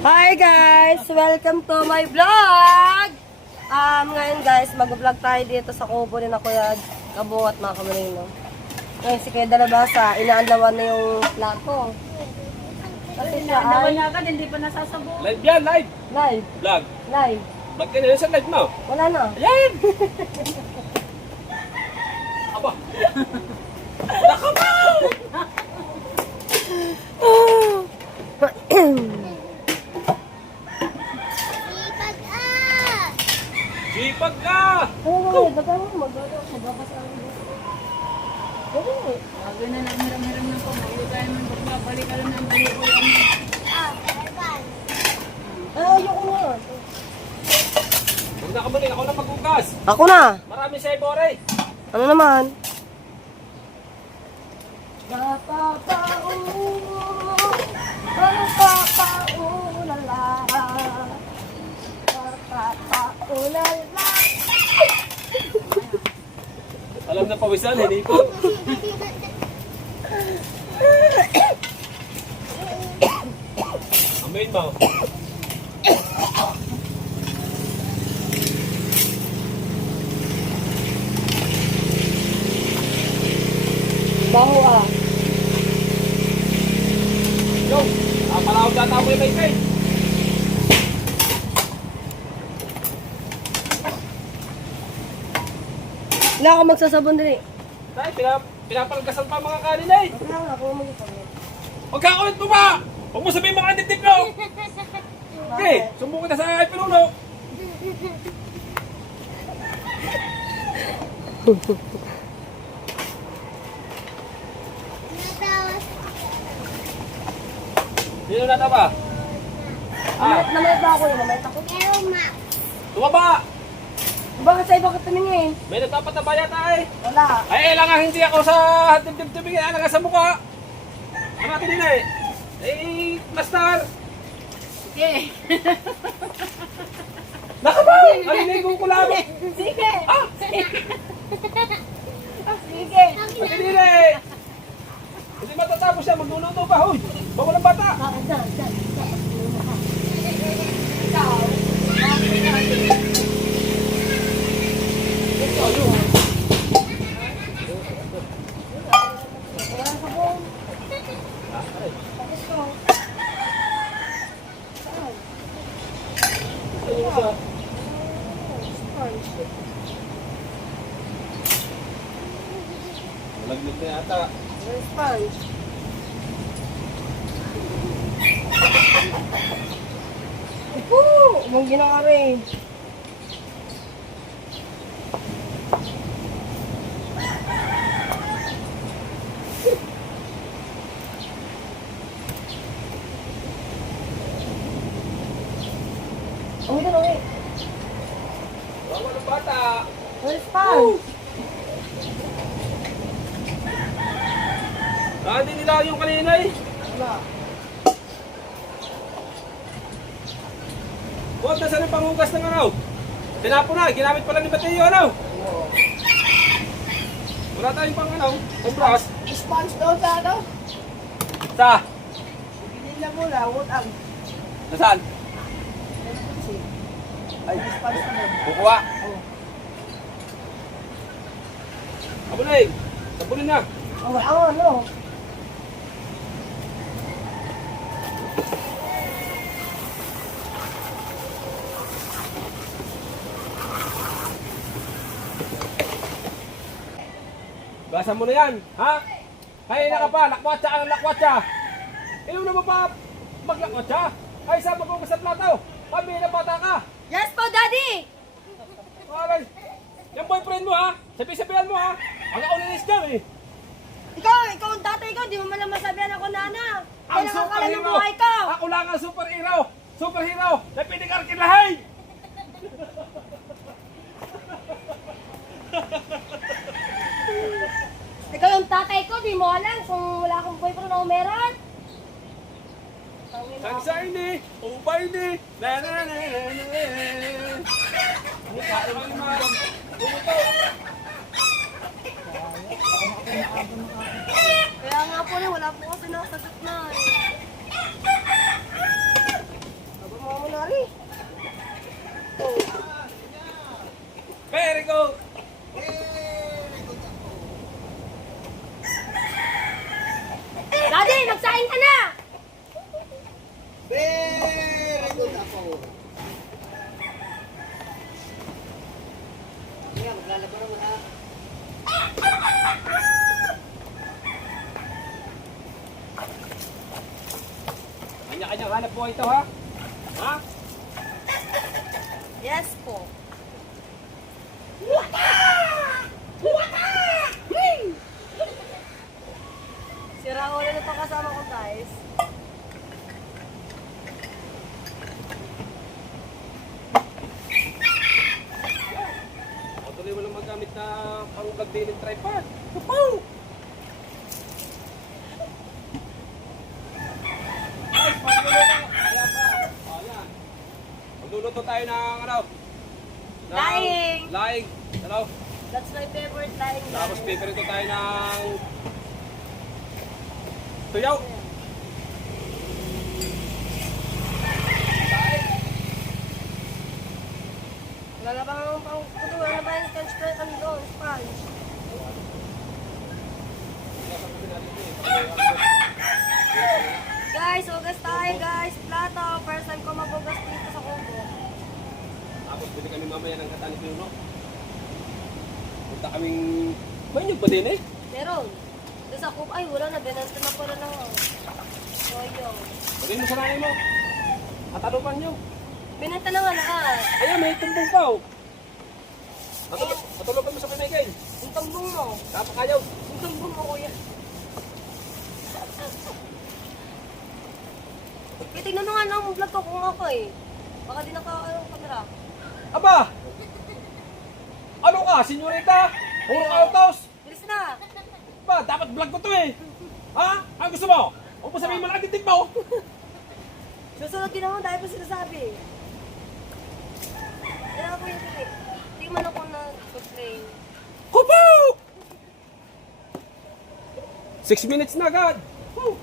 Hi guys! Welcome to my vlog! Ngayon guys, mag-vlog tayo dito sa kubo ni na Kuya Kabong at mga kamarino. Ngayon si Kuya Dalabasa, inaandawan na yung plato. Kasi siya ay... na agad, hindi pa nasasabog. Live yan, live. Live. Vlog. Live. Vlog ka na sa live mo. Wala na. Ayan! Aba! Nakabaw! Sipag ka! Ano na ngayon? Magbabasa ang video. Dali. Sabi na lang, hiram-hiram ng pamayo. Kaya man, magbabalik ka lang ng bayo. Ayoko na. Huwag na ka mali, ako na maghugas. Ako na. Marami sa ibore. Ano naman? Alam na pawisan, hindi ko. Amayin mo. Baho ah. Yo, palawag na tayo may kay. Wala ako magsasabon din eh. Dahil pinapalgasan pa mga kanina eh. Wala nga ako mag-isabon. Huwag ka ulit mo ba? Huwag mo sabihin mga dibdib ko. Okay, sumbong kita sa pinuno. Sino na ba? Namayat ba ako yun? Namayat ako? Tumaba! Bakit sa iba ka tumingin? May nagpapataba yata eh. Wala. Ay, lang hindi ako sa dibdib-dibdib eh. Alang sa mukha. Ang natin din eh. Eh, master. Sige. Nakabaw! Aliligong ko lang. Sige. Ah! Sige. Natin din eh. Hindi matatapos siya. Magluluto pa. Hoy! Bawal ang bata. Malaglag na yata. Sponge. Mong ginang rin. Uwi na, uwi. Bawal ang bata. Where's sponge? Hindi nila yung kanina eh. Wala. Huwag na saan yung panghugas ng ano. Tinapo na, ginamit pala ni Mateo ano. Wala tayong pang ano, pang brush. Sponge daw sa ano? Sa? Hindi mo na, utang. Nasaan? Ay, sponge na doon. Kukuha. Abunay, sabunin na. Ang ano? Gasan mo na yan, ha? Kaya na ka pa, lakwatsa ang lakwatsa. Ikaw na mo pa maglakwatsa? Ay, saan maghugas ng plato? Kami na bata ka. Yes po, Daddy! Alay, yung boyfriend mo ha? Sabi-sabihan mo ha? Ang kaulinis dyan eh. Ikaw ang tatay ko, di mo malang masabihan ako nana. Ang Kailangan ka lang ng superhero! buhay ko. Ako lang ang superhero! Superhero! Na pinikarkilahay! Ikaw yung tatay ko, di mo alam kung wala akong boyfriend o meron. Sunshine eh! Ubay eh! Na na na na na. Ang kain mo naman. Bumuto. Kaya nga po wala po kasi nakasagot na. Mga manali. Oh. Very good! Daddy, magsaing ka na! Very good ako. Kaya maglalaba naman ha. Kanya-kanyang hanap buhay ito, ha? Ha? Yes po. Sira ulo na itong kasama ko, guys. O, tuloy mo lang magamit na pang-vlog din ng tripod. Kapaw! Guys, magluluto. Kaya pa. O, yan. Magluluto tayo ng ano? Ng Laing. Laing. Ano? That's my favorite line, Tapos guys. piperito tayo ng tuyaw. Wala na bang pang-kuto? Wala na ba yung sponge pa yung doon? Sponge. Guys, hugas tayo, guys. Plato. First time ko maghugas dito sa kubo. Tapos pwede kami mamaya ng katan ni Piuno. Punta kaming... May nyug ba din eh? Meron. Doon sa kubo. Ay, wala na. Binanta na pala ng soyo. Pwede mo sanayin mo. Atalupan nyo. Binanta na nga lahat. Ayan, may tumbong pa oh. Atulupan mo sa pinagay. Yung tambong mo. Dapat kayaw. Yung tambong mo, kuya. Eh, tignan mo nga lang ang vlog ko kung ako eh. Baka di kamera. Aba! Ano ka, senyorita? Puro autos? Bilis na. Ba, dapat vlog ko to eh. Ha? Ang gusto mo? Huwag mo sabihin mo lang titig mo. Susunod din naman dahil pa sinasabi. Kaya ako yung tili. Hindi man ako na-play. Kupo! 6 minutes na agad. Woo!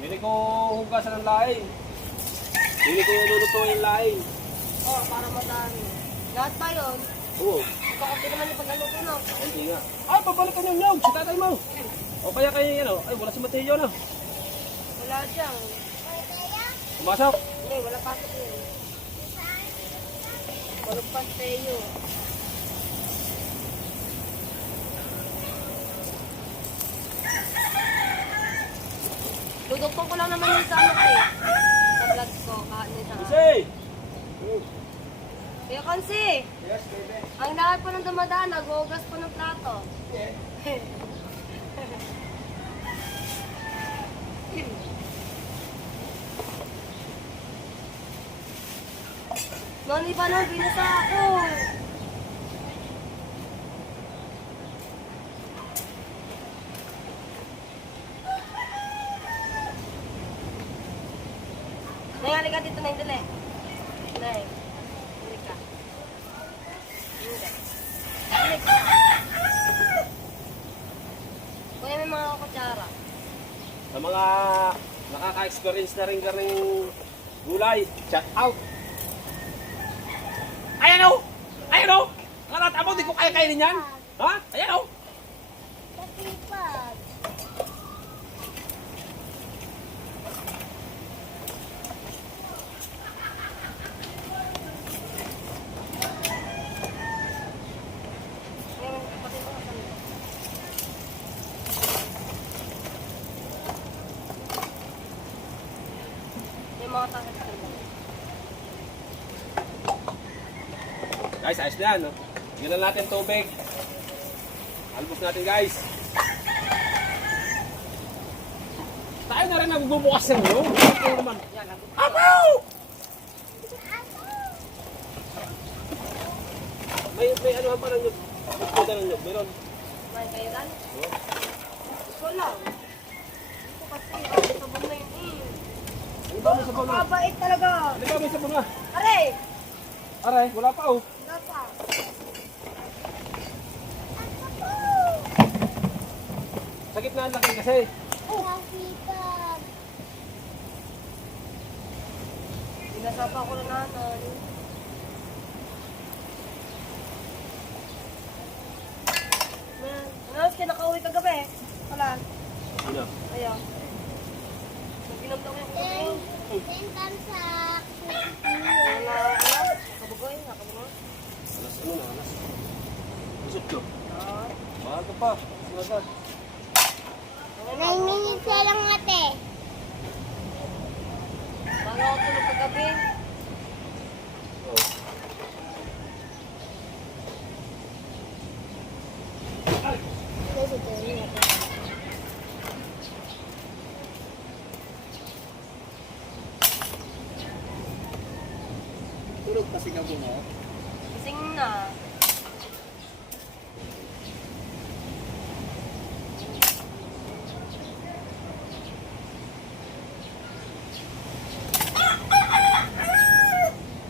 Hindi ko hugasan ng laing. Hindi ko lulutuin yung laing. Oh, para madami. Lahat ba yun? Oo. Baka naman yung pagkaluto na. Hindi nga. Ay, babalikan yung nyog. Si tatay mo. O kaya kayo, ano. Ay, wala si Mateo, no? Wala dyan. Pumasok. Hindi, wala pasok yun. Walang pasteyo. Dudugtong ko lang naman yung sa ano eh. Sa vlog ko, kaano siya. Kasi! Kaya Konsi, Yes, baby. ang lahat po ng dumadaan, nag-uugas po ng plato. Noni pa nang binasa ako. Nay, halika dito, Nay, dali. Nay, halika. Halika. Kuya, may mga kutsara. Sa mga nakaka-experience na rin kaming gulay, shout out! Ayan o! Ayan o! Nakakata mo, di ko kaya kainin yan! Ha? Ayan o! Ngayon, kapatid ko kasama. Yung mga takot ko lang. Guys, ayos na yan. No? Tingnan lang natin tubig. Albos natin guys. Tayo na rin nagbubukas ng iyo. Ito naman. Yan, lagot. Apaw! May ano pa lang yung pagkuda ng nyug. Meron. May kailan? Ito lang. Ito kasi, sabon na yun eh. Ano Liba mo sa buna. Mabait talaga. Liba mo sa buna. Aray! Aray, wala pa oh. Wala pa. Sa gitna ang laki kasi. Pinasapa ko na nanay. Ano, kinakauwi kagabi? Wala. Ano? Ayaw. Mag-inom daw yung kumain. Wala, kabugoy, nakabugoy. Alas ano na, alas. Busot ko. Ah. Bago pa. Sinagad. 9 minutes na lang ate. Bago ako tulog kagabi. Oh. Tulog kasi ka mo. Gising na.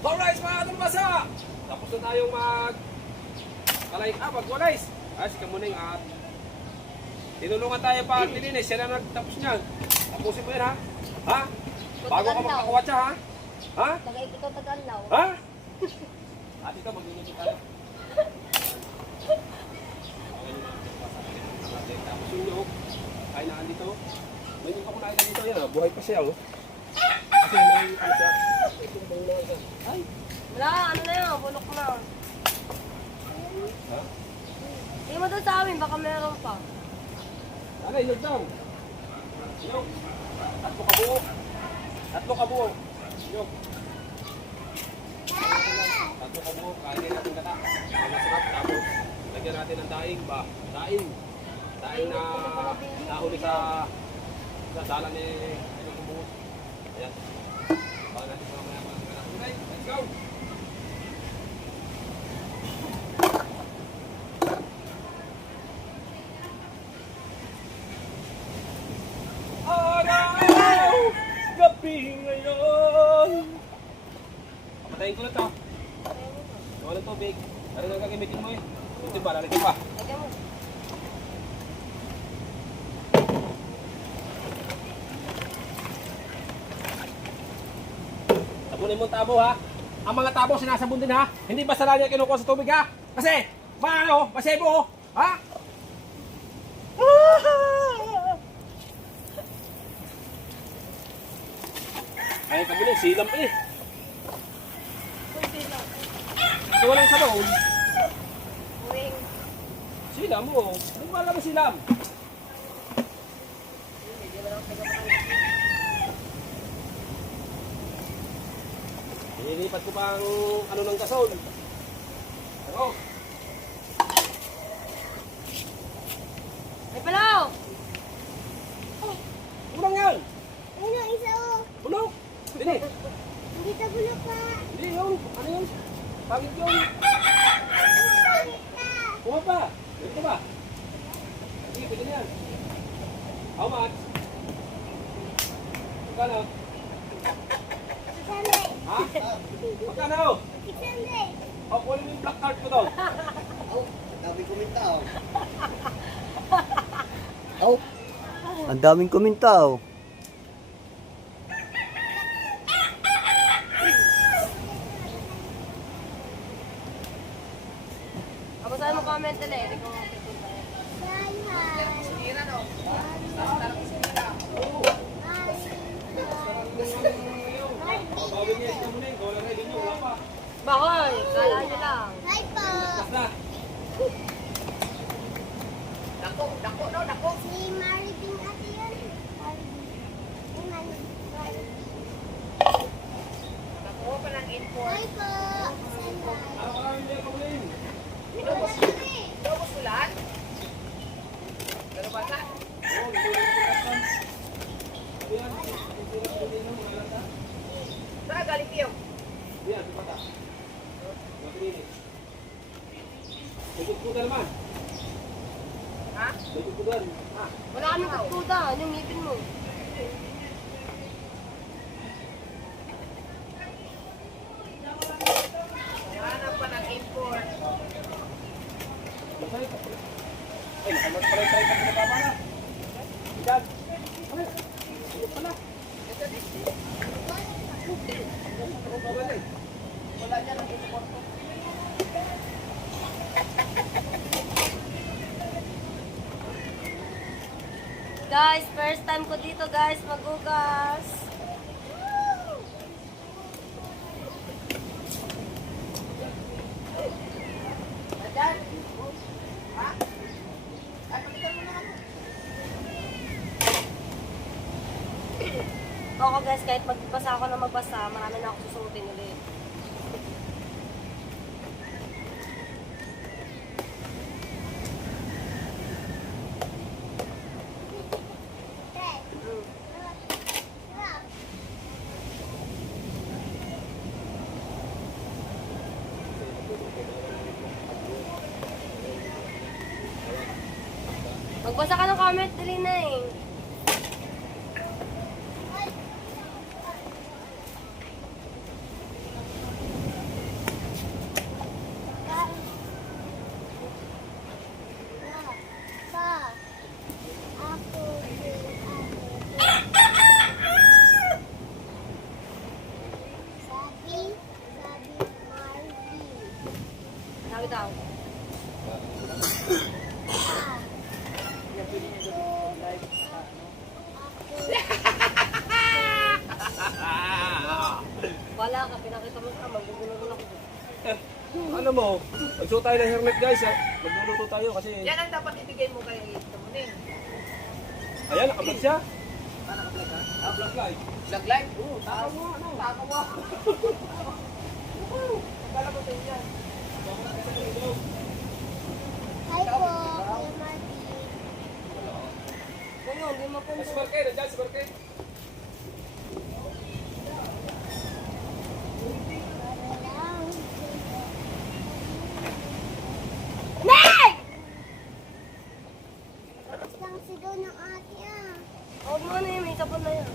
Alright mga kalabasa! Tapos na tayong mag-walays. Si Kamuning at tinulungan tayo pa nilinis. Siya na nagtapos niyan. Tapusin mo yan ha? Ha? Bago ka magkakawatsa ha? Ha? Tagay ko ito Tagalog. Ha? At ito magluluto tayo. Tapos yung nyok. Kain na dito. May nyok ako nakita dito yan ha. Buhay pa siya oh. Kasi may ano siya. May tumbang na siya. Ay! Wala, ano na yan, bulok na. Ha? Hindi mo doon sa amin, baka meron pa. Ano, inog daw. Inog. Tatlo ka buo. Tatlo ka buo. Inog. Tatlo ka buo. Kainin natin kata. Masarap. Tapos, lagyan natin ng daing ba? Daing. Daing na nahuli sa dala ni Inog ang buo. Ayan. Baka natin mamaya mga kata. Okay, let's go. Araw, gabi ngayon. Papatayin ko na to. Gawa ng tubig. Ano nang gagamitin mo eh? Ito ba? Lalagyan pa. Lagyan mo. Tabunin mo ang tabo ha. Ang mga tabo sinasabon din ha. Hindi basta lang yan kinukuha sa tubig ha. Kasi, maano, masebo ha. Ay, tabunin, silam pa eh. Ito walang sabaw. Uwing. Silam mo. Ano ba alam mo silam? Nililipat ko pa ang ano ng gasol. Ano? Ay, palaw! Unang yan! Ano isa o? Uno! Dini! Hindi ka bulok pa. Hindi yun! Ano yun? Pangit yun! Bakit ka? Kuha pa! Dito ba? Sige, pwede na yan. How much? Magkano? Sunday. Ha? Magkano? Sunday. O, kunin mo yung black card ko doon. Oh, dami kumita oh. Oh, ang daming kumita oh. Ako sa'yo mo comment ulit. Hindi ko Hi, hi. Bawin niya ito muna yung dollar rin yun. Wala pa. Bahoy! Kala nyo lang. Hi po. Basta. Si Maribing ate yun. Maribing. Nakuha pa ng info. Hi po. Ano ka lang hindi ako muli? Inubos ulan? Oo, hindi ko nakakatan. Sabi yan, hindi ko nakakatan mo nalata. Saan galing iyo? Yan, di bata. Mapininis. May kuda naman. Ha? May kuda. Ha? Wala kaming kutkuta. Yung ngipin mo. Guys, first time ko dito guys, magugas. Ako guys, kahit magbasa ako na magbasa, marami na ako susuotin ulit. Magbasa ka ng comment, dali na eh. Sabi daw. Wala ka, pinakita mo ka, magugulo ako. Ano mo? Magsuot tayo ng helmet guys. Magluluto tayo kasi... Yan ang dapat ibigay mo kay Tamuning. Ayan, nakablog siya. Nakablog ka? Vlog live. Vlog live? Oo, takawa. Takawa. Akala ko sa inyo. Hi po, Kuya Marty. Kaya, hindi mo po. Si Marque, nandiyan si Marque. Isang sigaw ng ate ah. Huwag mo na yun, may sabon na yan.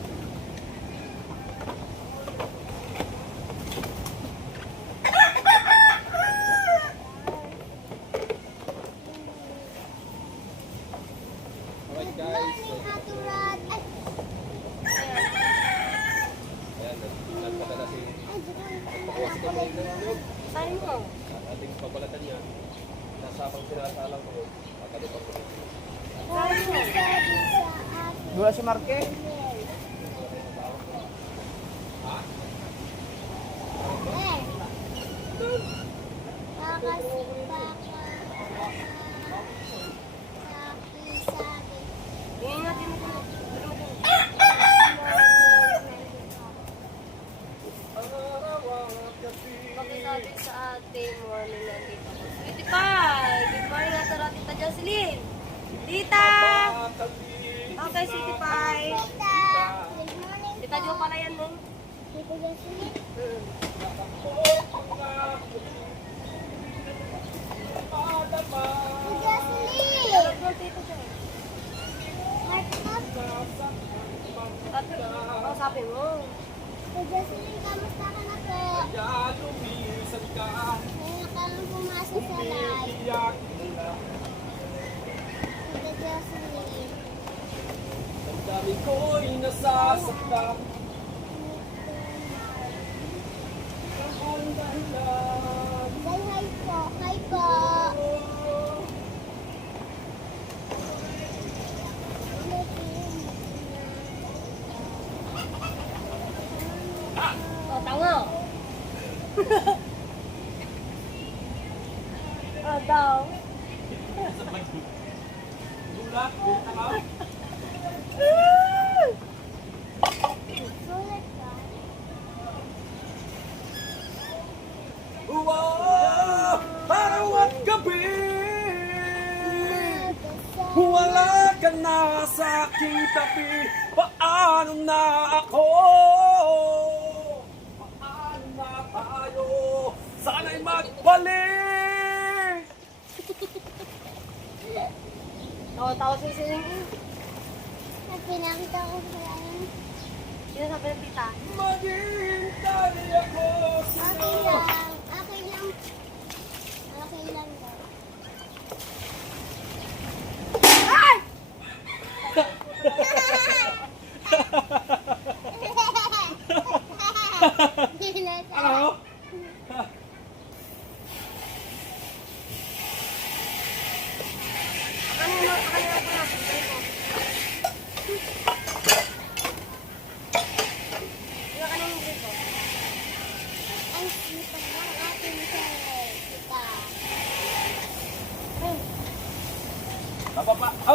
Alright Good guys. morning, Ate Rod. Ay, Ayan, nagpadala si... ay, Pakuha si Kamay ng yun. Saan mo? At ating pabalatan niya. Nasapang sinasalang ko. Kakalipan ko. Sabi sa ate. Dua si Marque. Ha? Eh. Sabi. Ingat din mo. Pakisabi sa ate mo, ano na dito. Sweetie Pie! Good morning ate Rod, Tita Jocelyn! Tita! Okay, Sweetie Pie! Tita. Good morning Tita Jo pala yan nun. Tita Jocelyn. Tita Jocelyn. Sarap ng Tita Jo. Marcos. Ate, kausapin mo. Tita Jocelyn, kamusta ka na po? Ngayon ka lang pumasok sa live. Tita Jocelyn. Ang dami ko'y nasasaktan. Ang dahilan. Say hi po. Hi po. O, tango! O, daw. Gulat, gulat ka. Sulit ka. Wow! Araw at gabi wala ka na sa aking tabi. Paano na ako? Paano na tayo? Sana'y magbalik. Tawa-tawa sa isiling. At pinakita ko sa ano. Sino sabi ng tita? Maghihintay ako sa'yo. Okay lang. Okay lang. Okay lang daw. Ay! Ano? Ano yun? Ano yun?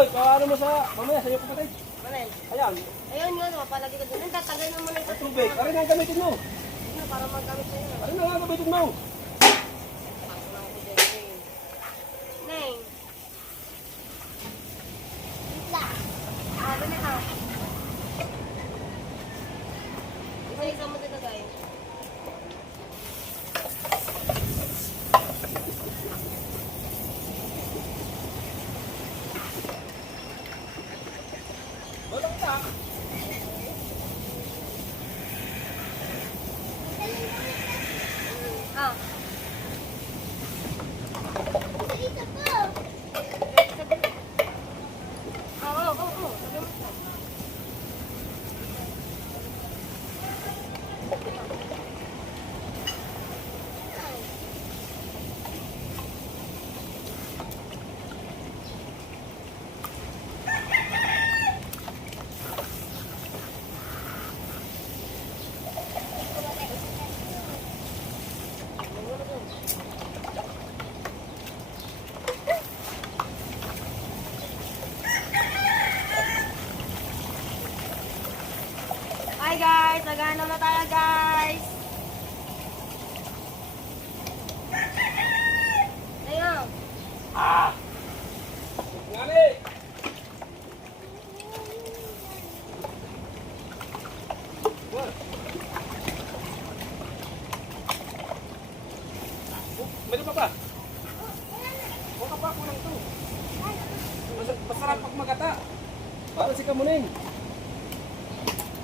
Ay, paano mo sa, mamaya sa iyo kapatid. Manel. Ayan, Ayun yun, palagi ka dun. Tatanggalin mo muna ito. tubig. Arin ang gamitin mo. Ano, para magkamit sa'yo. Arin ang gamitin mo. Neng. Isa. Ah, dali ha. Isa mo dito guys. Walang na. Ah. Isa po. Oo. Hi guys! Nagano na tayo guys! Ayun! Ngani. Meron pa ba? Wala pa, kulang to. Masarap pag magata. Para si Kamuning.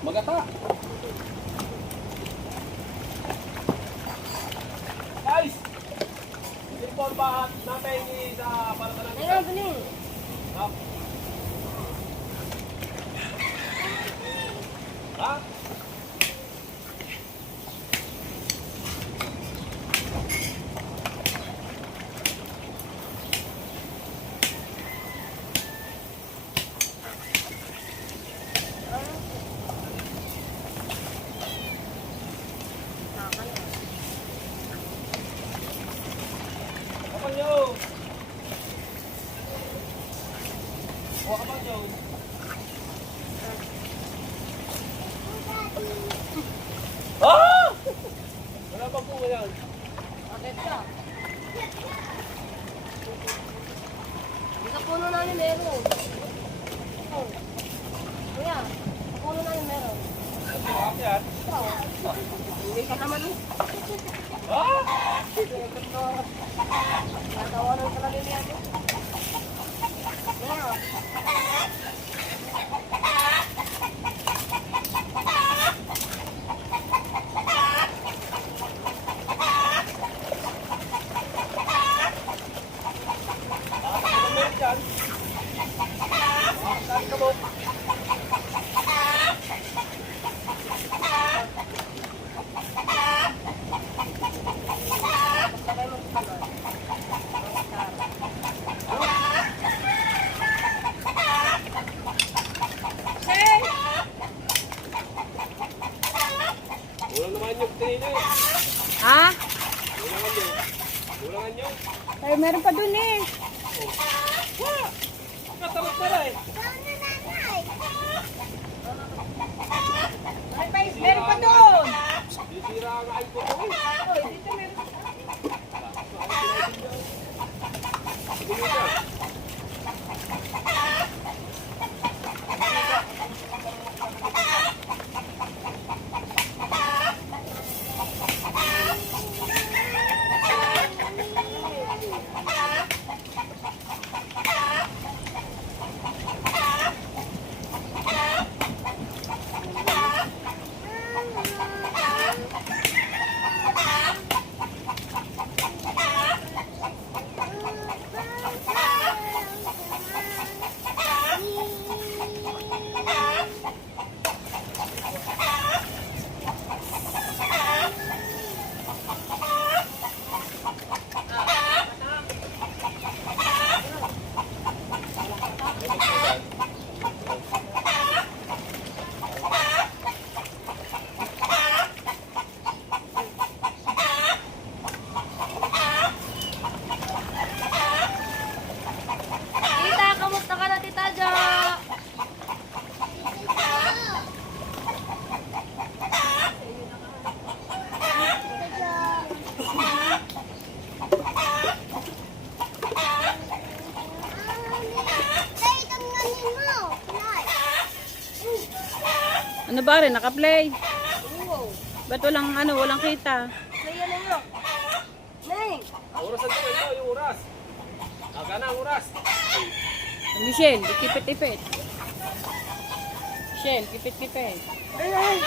Magata. Guys! Ipon ba natin sa para sa natin? Ayun, biling! Ha? Kapag nyo! O kapag nyo! Ah! Wala pa po yan. Bakit ka? Sa puno namin meron. Oh. Kuya, sa puno namin meron. Bakit yan? Hindi ka naman eh. Ah! Natawanan ka lang niya. Kaya, Meron dyan. Saan ka mo? sabay mo sa sunod. Kulang naman yung tinino eh. Ha? Kulangan nyo. Kulangan nyo. Ay, meron pa dun eh. Katarot na rin. Meron pa dun. Sisira ang iPhone ko eh. Sige nyo. Ano ba rin? Naka-play? Oo. Ba't walang kita? Kaya na nga. Neng! Oras ang ito, yung oras. Aga na ang oras. Michelle, kipit-kipit. Michelle, kipit-kipit. Ay, ay!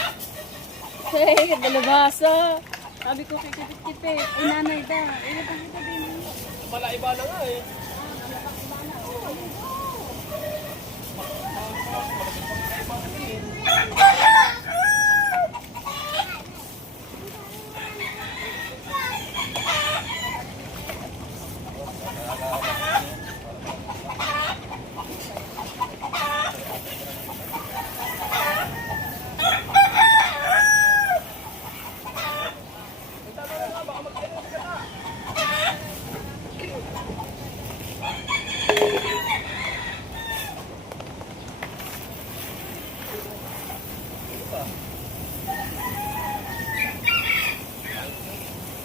Hey, dalabasa. Sabi ko kipit-kipit. Ay, nanay ba? Ay, nakikita din. Malaiba na nga eh.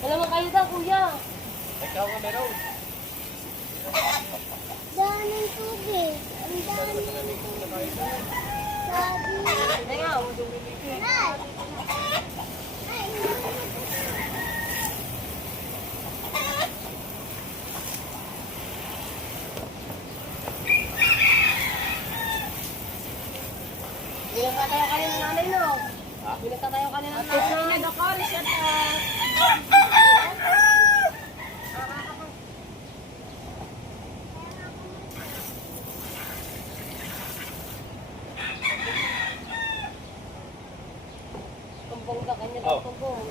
Wala mo kayo daw, kuya. Ikaw nga meron. Daming tubig. Ang daming tubig. Sabi. Ay, nga. Nay! Ay, Binagka tayo kanina ng nanay, no? Binagka tayo kanina ng nanay. Tumbong ka kanya daw, Oh. tumbong.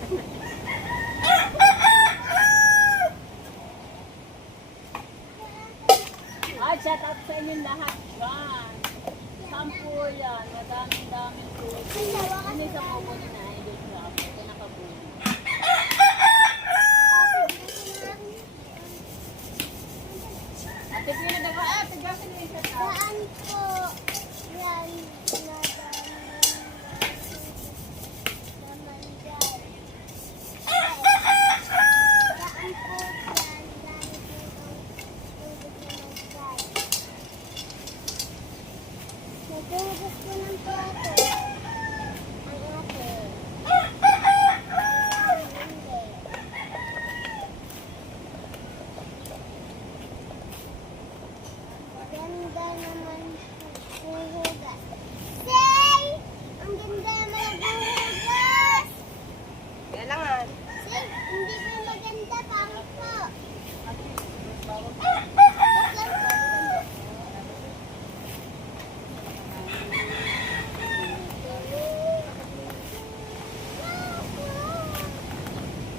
Ay, shout out sa inyong lahat. Yan. Sampo yan. Madaming tubig. Ano sa kubo ni na idol sa ako. Ito nakabuli. Ate Pina na ka. Ate Gasin mo yung shout out. saan po? Yan. Nadami. Naman dyan. Saan po yan? Dami po ng tubig na nagdaan. Naghugas po ng plato. Ang ate. Hindi. Ganda naman huhugas. Say! Ang ganda naman naghuhugas! Kailangan. Say, hindi po maganda. Pangit po.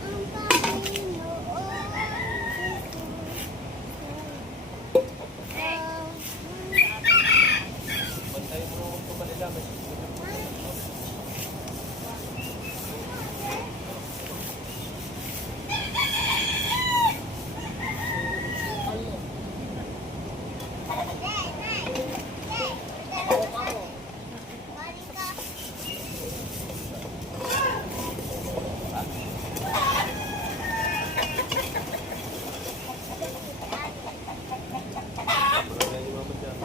Ang Panginoon. Bantay mo ito kanila. Wala yung mama dyan.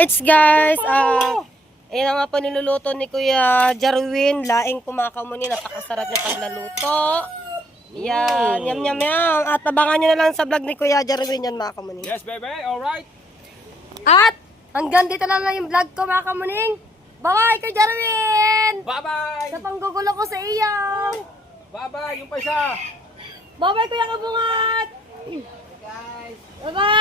Alright guys, ayan na nga po niluluto ni Kuya Jarwin. Laing kumakamuni, napakasarap niya paglaluto. Yan, yum yum yum. At abangan nyo na lang sa vlog ni Kuya Jarwin yan mga kamuning. Yes, baby. Alright. At hanggang dito lang yung vlog ko mga kamuning. Bye-bye Kuya Jarwin! Bye-bye. Sa panggugulo ko sa iyo. Bye-bye. Yung pa isa. Bye-bye Kuya Kabungat! Bye-bye!